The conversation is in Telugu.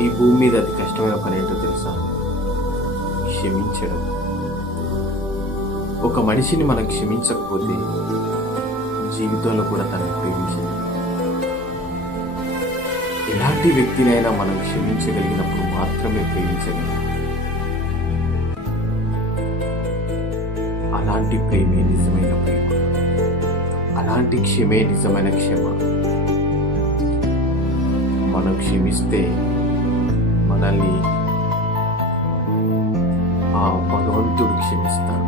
ఈ భూమి మీద అతి కష్టమైన పని ఏంటో తెలుసా? క్షమించడం. ఒక మనిషిని మనం క్షమించకపోతే జీవితంలో కూడా తనని ప్రేమించలేదు. ఎలాంటి వ్యక్తినైనా మనం క్షమించగలిగినప్పుడు మాత్రమే ప్రేమించగలం. అలాంటి ప్రేమే నిజమైన ప్రేమ. అలాంటి క్షమే నిజమైన క్షమ. మనం క్షమిస్తే మనల్ని ఆ భగవంతుడు క్షమిస్తాడు.